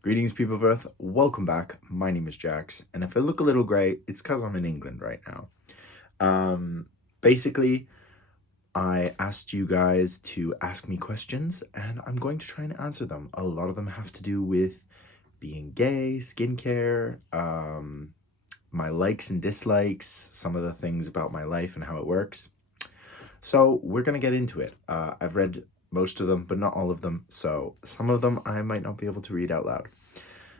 Greetings, people of Earth. Welcome back. My name is Jax, and if I look a little grey, it's because I'm in England right now. Basically, I asked you guys to ask me questions, and I'm going to try and answer them. A lot of them have to do with being gay, skincare, my likes and dislikes, some of the things about my life and how it works. So we're going to get into it. I've read most of them, but not all of them, so some of them I might not be able to read out loud.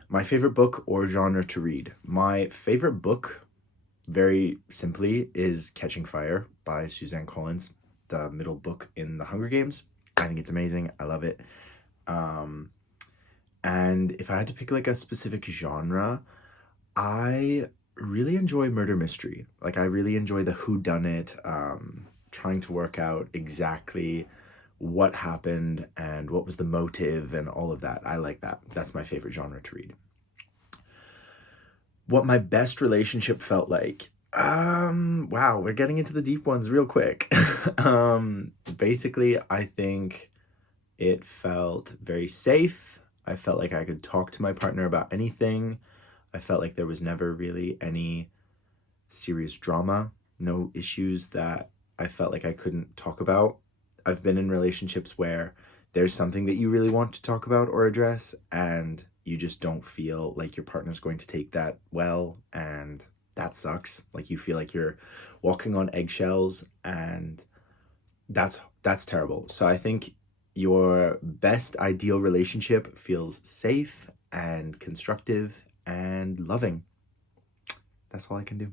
My favorite book or genre to read. My favorite book, very simply, is Catching Fire by Suzanne Collins, the middle book in the Hunger Games. I think it's amazing. I love it. And if I had to pick like a specific genre, I really enjoy murder mystery. Like I really enjoy the whodunit, trying to work out exactly what happened and what was the motive and all of that. I like that. That's my favorite genre to read. What my best relationship felt like. Wow, we're getting into the deep ones real quick. Basically, I think it felt very safe. I felt like I could talk to my partner about anything. I felt like there was never really any serious drama, no issues that I felt like I couldn't talk about. I've been in relationships where there's something that you really want to talk about or address, and you just don't feel like your partner's going to take that well, and that sucks. Like you feel like you're walking on eggshells, and that's terrible. So I think your best ideal relationship feels safe and constructive and loving. That's all I can do.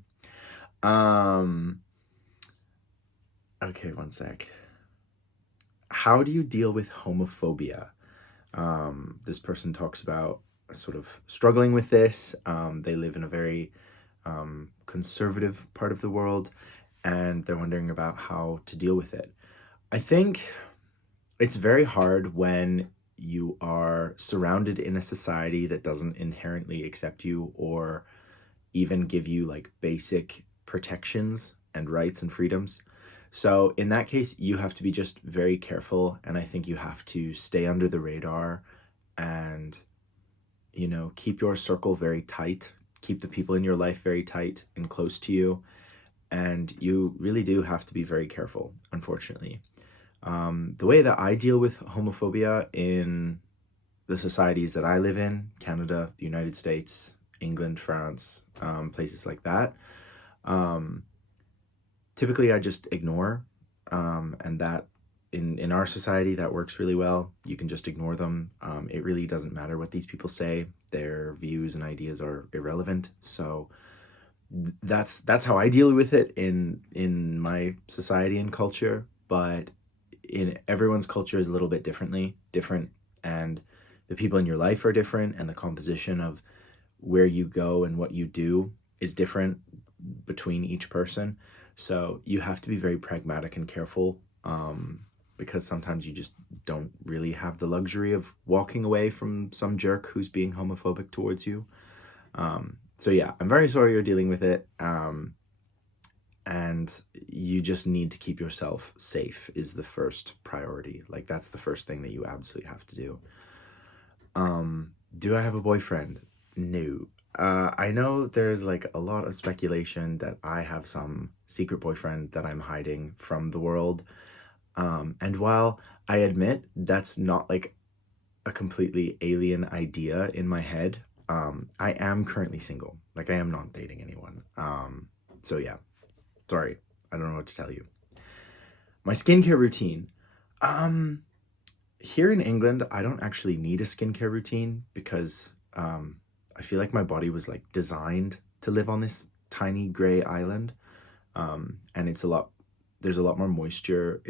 Okay, one sec. How do you deal with homophobia? This person talks about sort of struggling with this. They live in a very conservative part of the world, and they're wondering about how to deal with it. I think it's very hard when you are surrounded in a society that doesn't inherently accept you or even give you like basic protections and rights and freedoms. So in that case, you have to be just very careful, and I think you have to stay under the radar and, keep your circle very tight, keep the people in your life very tight and close to you, and you really do have to be very careful, unfortunately. The way that I deal with homophobia in the societies that I live in, Canada, the United States, England, France, places like that, typically I just ignore, and that in our society that works really well. You can just ignore them. It really doesn't matter what these people say. Their views and ideas are irrelevant. So that's how I deal with it in my society and culture. But in everyone's culture is a little bit different, and the people in your life are different, and the composition of where you go and what you do is different between each person. So you have to be very pragmatic and careful, because sometimes you just don't really have the luxury of walking away from some jerk who's being homophobic towards you. So yeah, I'm very sorry you're dealing with it. And you just need to keep yourself safe is the first priority. Like that's the first thing that you absolutely have to do. Do I have a boyfriend? No. I know there's like a lot of speculation that I have some secret boyfriend that I'm hiding from the world. And while I admit that's not like a completely alien idea in my head, I am currently single. Like I am not dating anyone. So yeah, sorry, I don't know what to tell you. My skincare routine. Here in England, I don't actually need a skincare routine because I feel like my body was like designed to live on this tiny gray island. And there's a lot more moisture.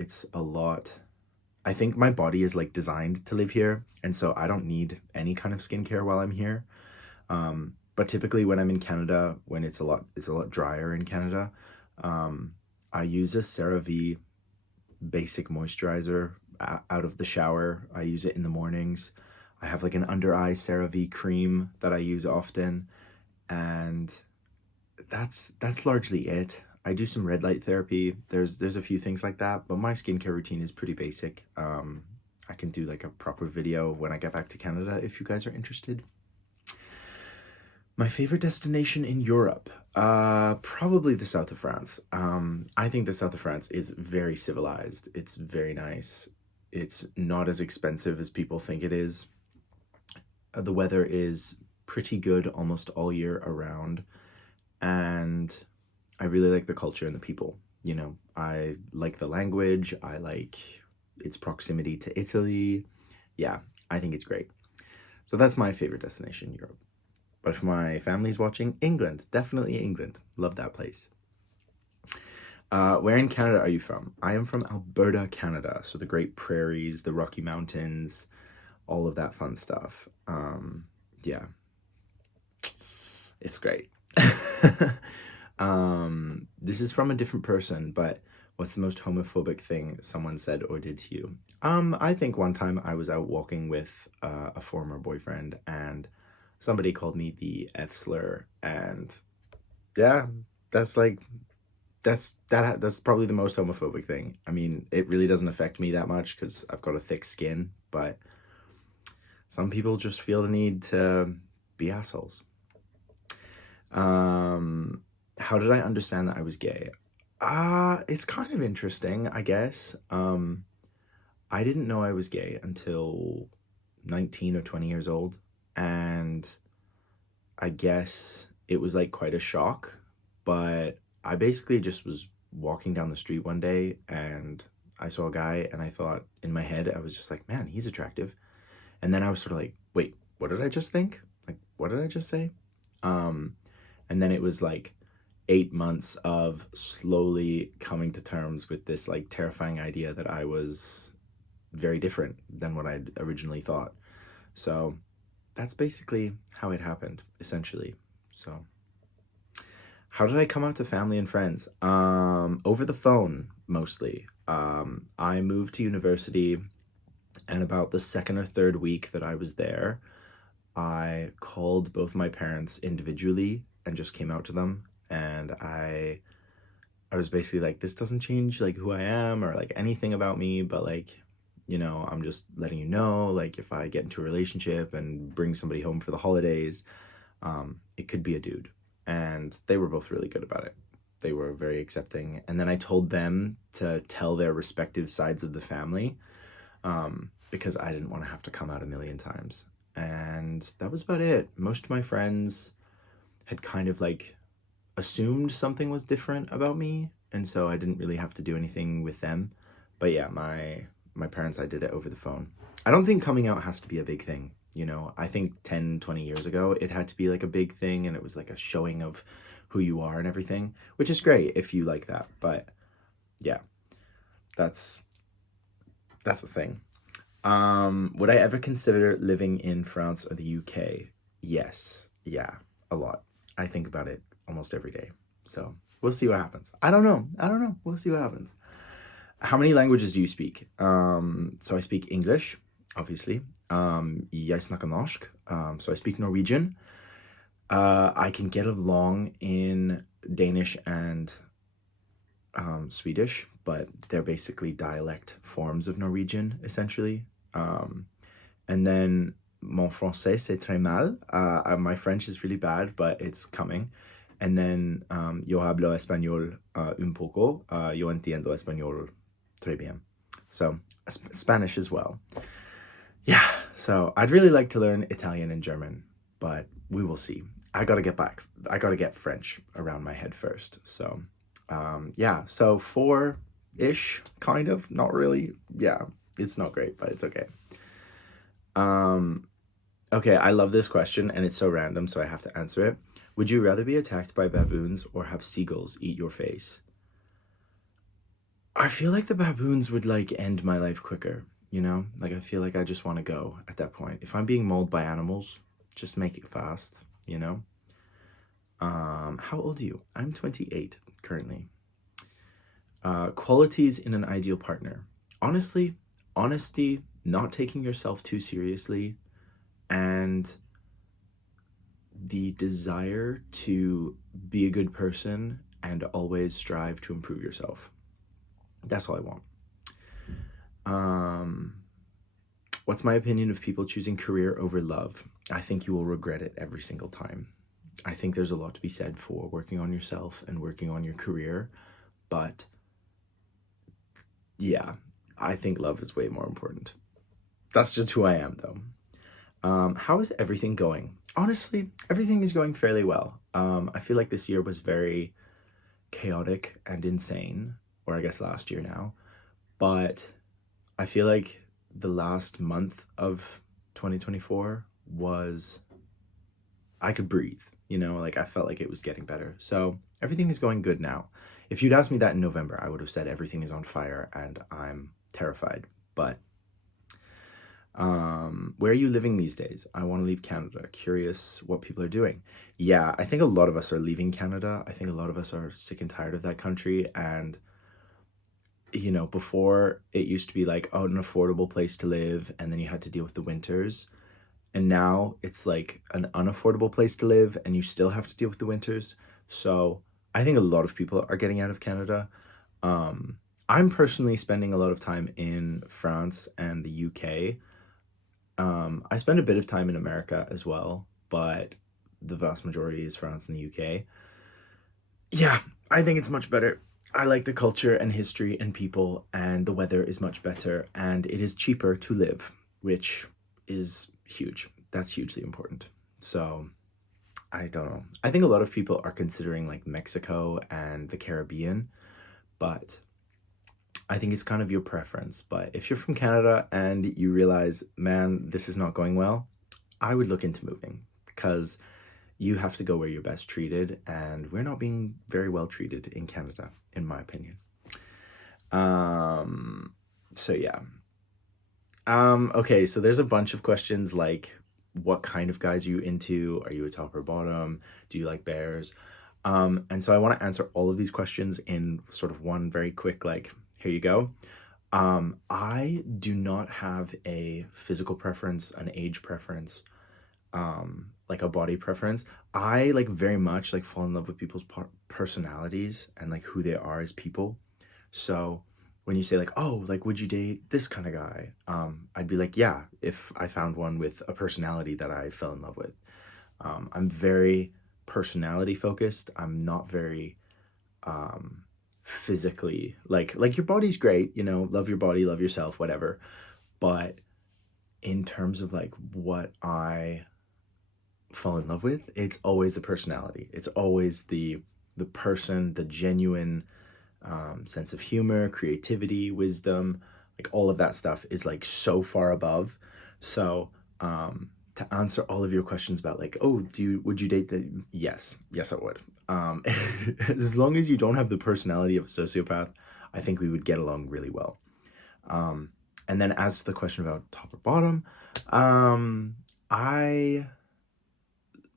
I think my body is like designed to live here. And so I don't need any kind of skincare while I'm here. But typically when I'm in Canada, when it's a lot drier in Canada, I use a CeraVe basic moisturizer out of the shower. I use it in the mornings. I have like an under eye CeraVe cream that I use often, and that's largely it. I do some red light therapy. There's a few things like that, but my skincare routine is pretty basic. I can do like a proper video when I get back to Canada if you guys are interested. My favorite destination in Europe, probably the south of France. I think the south of France is very civilized. It's very nice. It's not as expensive as people think it is. The weather is pretty good almost all year around, and I really like the culture and the people. You know, I like the language. I like its proximity to Italy. Yeah, I think it's great. So that's my favorite destination in Europe. But if my family's watching, England, definitely England. Love that place. Where in Canada are you from? I am from Alberta, Canada. So the Great Prairies, the Rocky Mountains, all of that fun stuff. Yeah, it's great. This is from a different person, but what's the most homophobic thing someone said or did to you? I think one time I was out walking with a former boyfriend, and somebody called me the F slur, and yeah, that's like that's probably the most homophobic thing. I mean, it really doesn't affect me that much because I've got a thick skin, but some people just feel the need to be assholes. How did I understand that I was gay? It's kind of interesting, I guess. I didn't know I was gay until 19 or 20 years old, and I guess it was like quite a shock, but I basically just was walking down the street one day and I saw a guy, and I thought in my head, I was just like, man, he's attractive. And then I was sort of like, wait, what did I just think? Like, what did I just say? Um, and then it was like 8 months of slowly coming to terms with this like terrifying idea that I was very different than what I'd originally thought. So that's basically how it happened, essentially. So how did I come out to family and friends? Over the phone, mostly. I moved to university, and about the second or third week that I was there, I called both my parents individually and just came out to them. And I was basically like, this doesn't change like who I am or like anything about me, but like, you know, I'm just letting you know, like if I get into a relationship and bring somebody home for the holidays, it could be a dude. And they were both really good about it. They were very accepting. And then I told them to tell their respective sides of the family, because I didn't want to have to come out a million times. And that was about it. Most of my friends had kind of like assumed something was different about me, and so I didn't really have to do anything with them. But yeah, my parents, I did it over the phone. I don't think coming out has to be a big thing, you know. I think 10, 20 years ago it had to be like a big thing, and it was like a showing of who you are and everything, which is great if you like that. But yeah, that's the thing. Would I ever consider living in France or the UK? Yes. Yeah, a lot. I think about it almost every day. So we'll see what happens. I don't know. We'll see what happens. How many languages do you speak? So I speak English, obviously. Jeg snakker norsk. So I speak Norwegian. I can get along in Danish and Swedish, but they're basically dialect forms of Norwegian, essentially. And then mon français c'est très mal. My French is really bad, but it's coming. And then yo hablo español un poco. Yo entiendo español très bien. So Spanish as well. Yeah, so I'd really like to learn Italian and German, but we will see. I gotta get back. I gotta get French around my head first. So yeah, so 4-ish, kind of, not really. Yeah, it's not great, but it's okay. Okay, I love this question, and it's so random, so I have to answer it. Would you rather be attacked by baboons or have seagulls eat your face? I feel like the baboons would like end my life quicker, you know? Like I feel like I just want to go at that point. If I'm being mauled by animals, just make it fast, you know? How old are you? I'm 28 currently. Qualities in an ideal partner. Honestly, honesty, not taking yourself too seriously, and the desire to be a good person and always strive to improve yourself. That's all I want. What's my opinion of people choosing career over love? I think you will regret it every single time. I think there's a lot to be said for working on yourself and working on your career. But yeah, I think love is way more important. That's just who I am, though. How is everything going? Honestly, everything is going fairly well. I feel like this year was very chaotic and insane, or I guess last year now. But I feel like the last month of 2024 was, I could breathe, like I felt like it was getting better. So everything is going good now. If you'd asked me that in November, I would have said everything is on fire and I'm terrified. But where are you living these days? I want to leave Canada. Curious what people are doing. Yeah, I think a lot of us are leaving Canada. I think a lot of us are sick and tired of that country. And, before it used to be like, oh, an affordable place to live. And then you had to deal with the winters. And now it's like an unaffordable place to live and you still have to deal with the winters. So I think a lot of people are getting out of Canada. I'm personally spending a lot of time in France and the UK. I spend a bit of time in America as well, but the vast majority is France and the UK. Yeah, I think it's much better. I like the culture and history and people, and the weather is much better, and it is cheaper to live, which is huge. That's hugely important. So I don't know. I think a lot of people are considering like Mexico and the Caribbean, but I think it's kind of your preference. But if you're from Canada and you realize, man, this is not going well, I would look into moving because you have to go where you're best treated, and we're not being very well treated in Canada, in my opinion. So yeah. Okay, so there's a bunch of questions like, what kind of guys are you into? Are you a top or bottom? Do you like bears? And so I want to answer all of these questions in sort of one very quick, like, here you go. I do not have a physical preference, an age preference, like a body preference. I like very much like fall in love with people's personalities and like who they are as people. So when you say like, oh, like, would you date this kind of guy? I'd be like, yeah, if I found one with a personality that I fell in love with. I'm very personality focused. I'm not very physically like your body's great, love your body, love yourself, whatever. But in terms of like what I fall in love with, it's always the personality. It's always the person, the genuine sense of humor, creativity, wisdom, like all of that stuff is like so far above. So to answer all of your questions about like, oh, would you date the, yes, I would. As long as you don't have the personality of a sociopath, I think we would get along really well. And then as to the question about top or bottom, I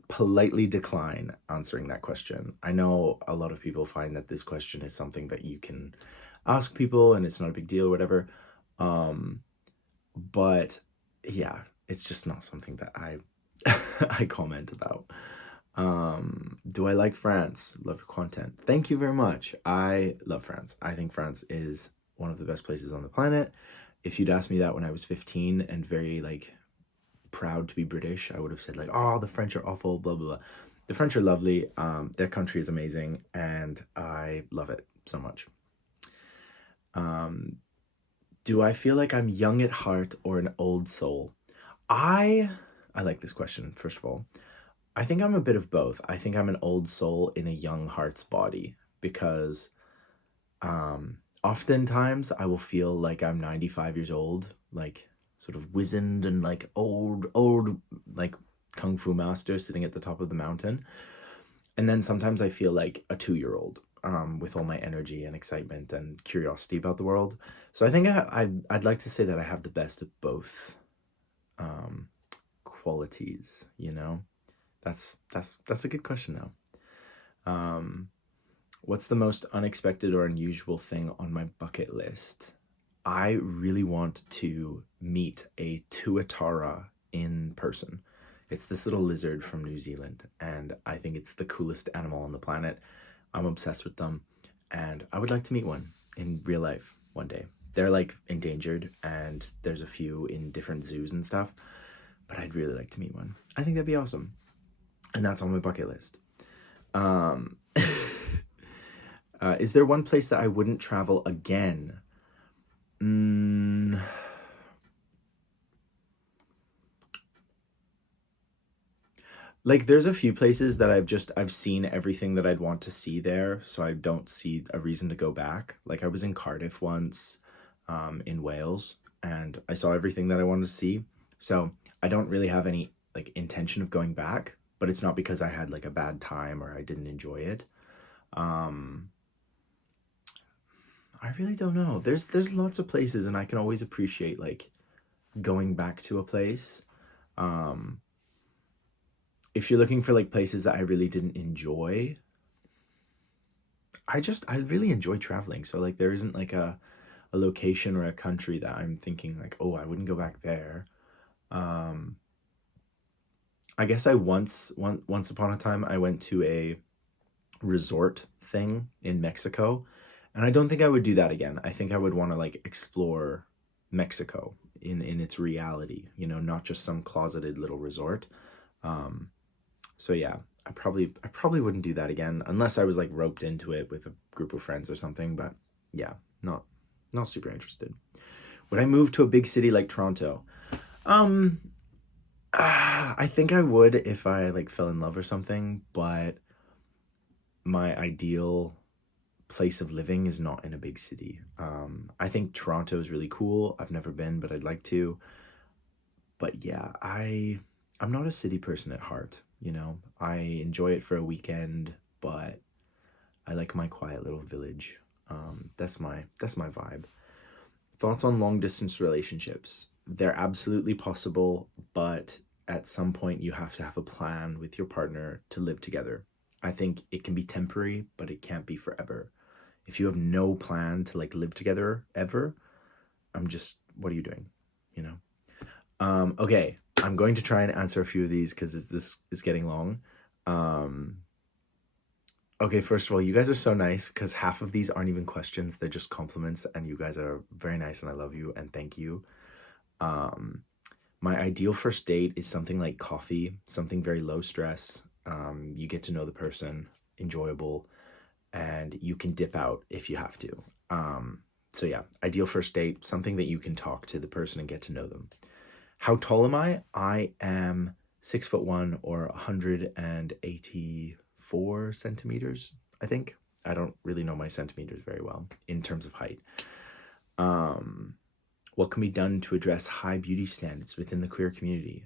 politely decline answering that question. I know a lot of people find that this question is something that you can ask people and it's not a big deal or whatever. But yeah, it's just not something that I I comment about. Do I like France? Love your content. Thank you very much. I love France. I think France is one of the best places on the planet. If you'd asked me that when I was 15 and very like proud to be British, I would have said like, oh, the French are awful, blah, blah, blah. The French are lovely. Their country is amazing and I love it so much. Do I feel like I'm young at heart or an old soul? I like this question, first of all. I think I'm a bit of both. I think I'm an old soul in a young heart's body because oftentimes I will feel like I'm 95 years old, like sort of wizened and like old, like kung fu master sitting at the top of the mountain. And then sometimes I feel like a 2-year-old with all my energy and excitement and curiosity about the world. So I think I'd like to say that I have the best of both qualities, That's a good question though. What's the most unexpected or unusual thing on my bucket list? I really want to meet a tuatara in person. It's this little lizard from New Zealand, and I think it's the coolest animal on the planet. I'm obsessed with them, and I would like to meet one in real life one day. They're like endangered, and there's a few in different zoos and stuff, but I'd really like to meet one. I think that'd be awesome. and that's on my bucket list. Um, is there one place that I wouldn't travel again? Mm, like there's a few places that I've seen everything that I'd want to see there, so I don't see a reason to go back. Like I was in Cardiff once, in Wales, and I saw everything that I wanted to see. So I don't really have any like intention of going back, but it's not because I had like a bad time or I didn't enjoy it. Um, I really don't know. There's lots of places, and I can always appreciate like going back to a place. Um, if you're looking for like places that I really didn't enjoy, I really enjoy traveling. So like there isn't like a location or a country that I'm thinking like, oh, I wouldn't go back there. Um, I guess once upon a time I went to a resort thing in Mexico, and I don't think I would do that again. I think I would want to like explore Mexico in its reality, you know, not just some closeted little resort. Um, so yeah, I probably wouldn't do that again unless I was like roped into it with a group of friends or something, but yeah, not not super interested. Would I move to a big city like Toronto? Um I think I would if I like fell in love or something, but my ideal place of living is not in a big city. I think Toronto is really cool. I've never been, but I'd like to. But yeah, I'm not a city person at heart, you know. I enjoy it for a weekend, but I like my quiet little village. That's my vibe. Thoughts on long distance relationships? They're absolutely possible, but at some point you have to have a plan with your partner to live together. I think it can be temporary, but it can't be forever. If you have no plan to like live together ever, what are you doing? You know? Okay, I'm going to try and answer a few of these because this is getting long. Um, okay, first of all, you guys are so nice because half of these aren't even questions; they're just compliments, and you guys are very nice, and I love you and thank you. Um, my ideal first date is something like coffee, something very low stress. You get to know the person, enjoyable, and you can dip out if you have to. So yeah, ideal first date, something that you can talk to the person and get to know them. How tall am I? I am 6'1" or 184 centimeters, I think. I don't really know my centimeters very well in terms of height. Um, what can be done to address high beauty standards within the queer community?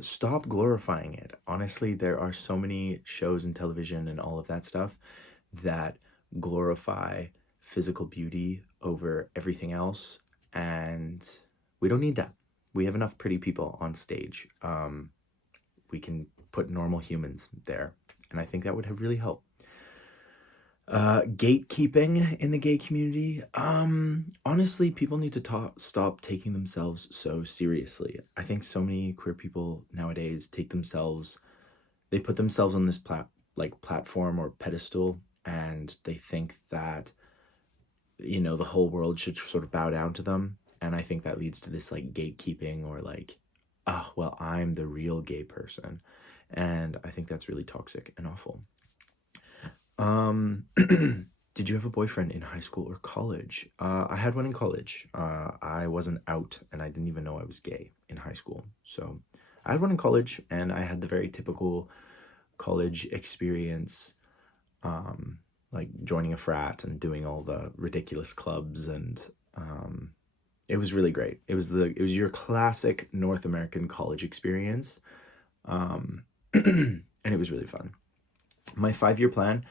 Stop glorifying it. Honestly, there are so many shows and television and all of that stuff that glorify physical beauty over everything else, and we don't need that. We have enough pretty people on stage. We can put normal humans there, and I think that would have really helped. Gatekeeping in the gay community. Honestly, people need to stop taking themselves so seriously. I think so many queer people nowadays they put themselves on this platform or pedestal, and they think that, you know, the whole world should sort of bow down to them. And I think that leads to this like gatekeeping or like, oh, well, I'm the real gay person. And I think that's really toxic and awful. Um, did you have a boyfriend in high school or college? I had one in college. I wasn't out and I didn't even know I was gay in high school. So I had one in college and I had the very typical college experience, like joining a frat and doing all the ridiculous clubs, and it was really great. It was your classic North American college experience, and it was really fun. My 5 year plan.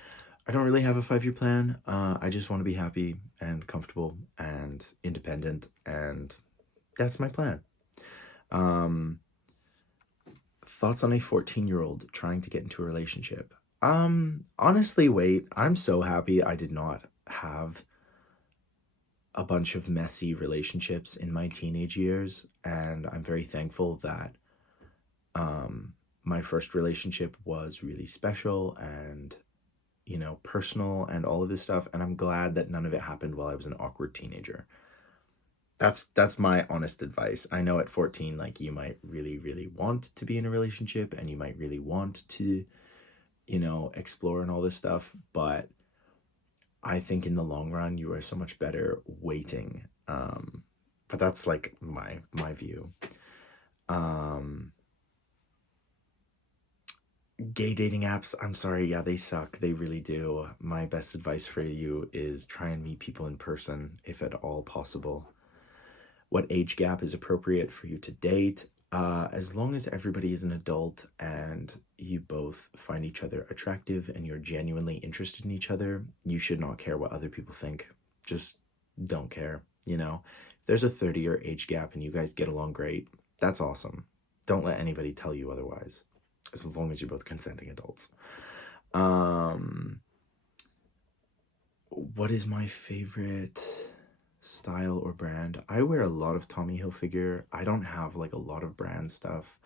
I don't really have a 5 year plan. I just want to be happy and comfortable and independent, and that's my plan. Um, thoughts on a 14-year-old trying to get into a relationship? Honestly, wait. I'm so happy I did not have a bunch of messy relationships in my teenage years, and I'm very thankful that my first relationship was really special and, you know, personal and all of this stuff, and I'm glad that none of it happened while I was an awkward teenager. That's my honest advice. I know at 14, like, you might really, really want to be in a relationship and you might really want to, explore and all this stuff, but I think in the long run you are so much better waiting. But that's like my view. Um Gay dating apps, I'm sorry, yeah, they suck. They really do. My best advice for you is try and meet people in person if at all possible. What age gap is appropriate for you to date? As long as everybody is an adult and you both find each other attractive and you're genuinely interested in each other, you should not care what other people think. Just don't care, If there's a 30-year age gap and you guys get along great, that's awesome. Don't let anybody tell you otherwise, as long as you're both consenting adults. What is my favorite style or brand? I wear a lot of Tommy Hilfiger. I don't have like a lot of brand stuff,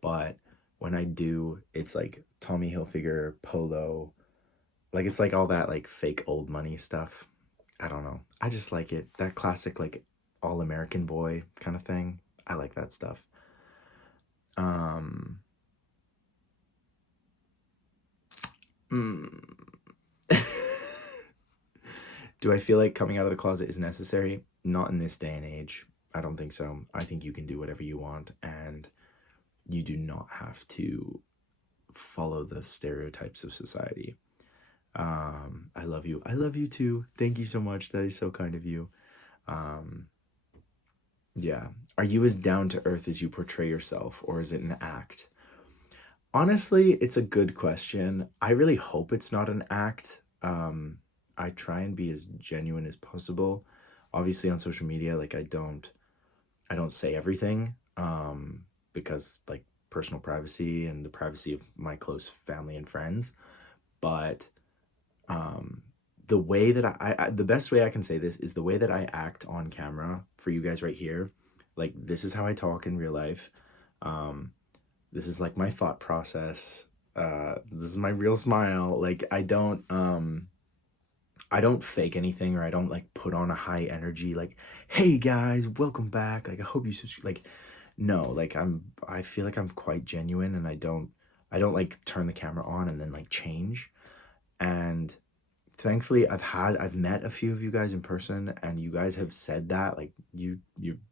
but when I do, it's like Tommy Hilfiger, Polo. Like, it's like all that like fake old money stuff. I don't know. I just like it. That classic like all American boy kind of thing. I like that stuff. Um mm. Do I feel like coming out of the closet is necessary? Not in this day and age. I don't think so. I think you can do whatever you want and you do not have to follow the stereotypes of society. I love you. I love you too. Thank you so much. That is so kind of you. Um, yeah. Are you as down to earth as you portray yourself, or is it an act? Honestly, it's a good question. I really hope it's not an act. I try and be as genuine as possible. Obviously on social media, like I don't say everything, because like personal privacy and the privacy of my close family and friends. But the way that the best way I can say this is the way that I act on camera for you guys right here. Like, this is how I talk in real life. This is like my thought process. This is my real smile. Like, I don't fake anything, or I don't like put on a high energy like, "Hey guys, welcome back. Like, I hope you like." No, like, I feel like I'm quite genuine, and I don't like turn the camera on and then like change. And thankfully I've met a few of you guys in person, and you guys have said that like you're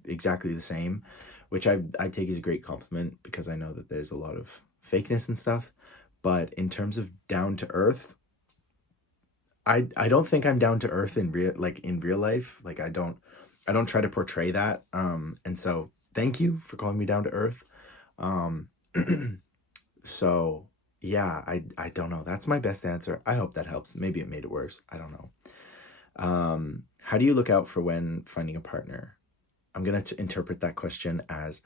exactly the same, which I take as a great compliment, because I know that there's a lot of fakeness and stuff. But in terms of down to earth, I don't think I'm down to earth in real life. Like, I don't try to portray that. And so thank you for calling me down to earth. Um so yeah, I don't know. That's my best answer. I hope that helps. Maybe it made it worse. I don't know. How do you look out for when finding a partner? I'm gonna interpret that question as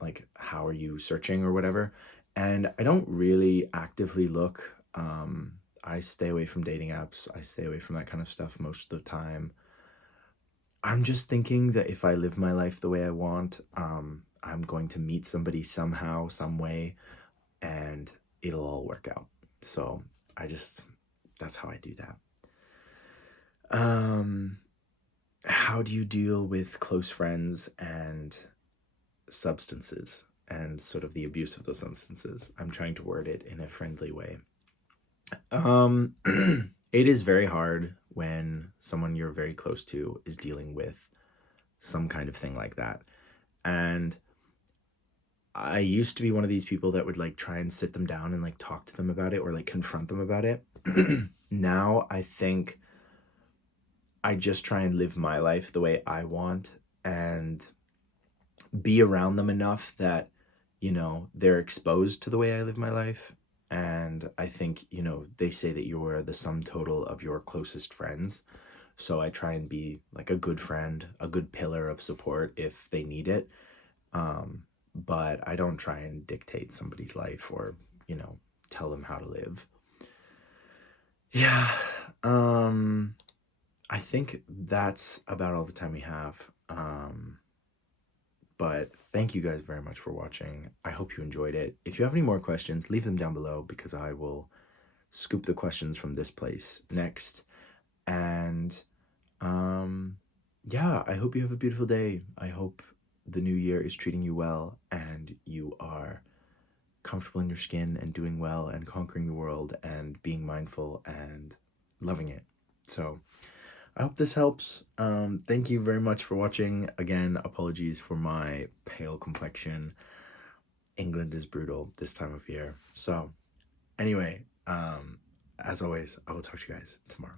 like, how are you searching or whatever. And I don't really actively look. I stay away from dating apps. I stay away from that kind of stuff most of the time. I'm just thinking that if I live my life the way I want, I'm going to meet somebody somehow, some way, and it'll all work out. So that's how I do that. How do you deal with close friends and substances and sort of the abuse of those substances? I'm trying to word it in a friendly way. It is very hard when someone you're very close to is dealing with some kind of thing like that. And I used to be one of these people that would like try and sit them down and like talk to them about it, or like confront them about it. Now I think I just try and live my life the way I want, and be around them enough that, they're exposed to the way I live my life. And I think, they say that you're the sum total of your closest friends. So I try and be like a good friend, a good pillar of support if they need it. But I don't try and dictate somebody's life, or, tell them how to live. Yeah. I think that's about all the time we have. But thank you guys very much for watching. I hope you enjoyed it. If you have any more questions, leave them down below, because I will scoop the questions from this place next. And yeah, I hope you have a beautiful day. I hope the new year is treating you well and you are comfortable in your skin and doing well and conquering the world and being mindful and loving it. So I hope this helps. Thank you very much for watching. Again, apologies for my pale complexion. England is brutal this time of year. So anyway, as always, I will talk to you guys tomorrow.